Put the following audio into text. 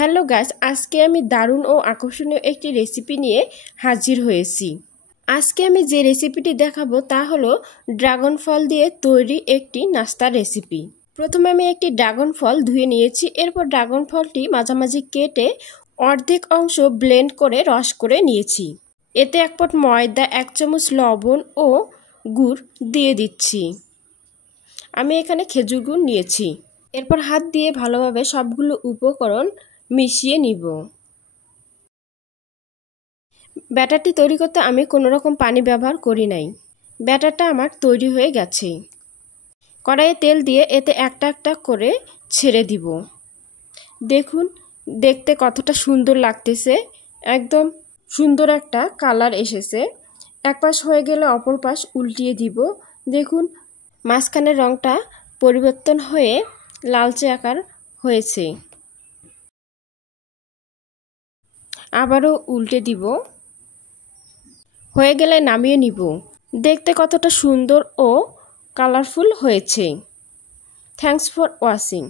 Hello guys, আজকে আমি দারুণ ও আকর্ষণীয় একটি রেসিপি নিয়ে হাজির হয়েছি। আজকে আমি যে রেসিপিটি দেখাবো তা হলো ড্রাগন ফল দিয়ে তৈরি একটি নাস্তার রেসিপি। প্রথমে আমি একটি ড্রাগন ফল ধুয়ে নিয়েছি। এরপর ড্রাগন ফলটি মাঝামাঝি কেটে অর্ধেক অংশ ব্লেন্ড করে রস করে নিয়েছি। এতে 1 পট ময়দা, 1 চামচ লবণ ও গুড় দিয়ে দিচ্ছি। আমি এখানে খেজুর গুড় নিয়েছি। এরপর হাত দিয়ে ভালোভাবে সবগুলো উপকরণ মিশিয়ে নিব। ব্যাটারটি তৈরি করতে আমি কোনো রকম পানি ব্যবহার করি নাই। ব্যাটারটা আমার তৈরি হয়ে গেছে। কড়াইয়ে তেল দিয়ে এতে একটা একটা করে ছেড়ে দিব। দেখুন দেখতে কতটা সুন্দর লাগতেছে, একদম সুন্দর একটা কালার এসেছে। এক পাশ হয়ে গেলে অপর পাশ উল্টিয়ে দিব। দেখুন মাঝখানের রংটা পরিবর্তন হয়ে লালচে আকার হয়েছে। আবারও উল্টে দিব। হয়ে গেলে নামিয়ে নিব। দেখতে কতটা সুন্দর ও কালারফুল হয়েছে। Thanks for watching.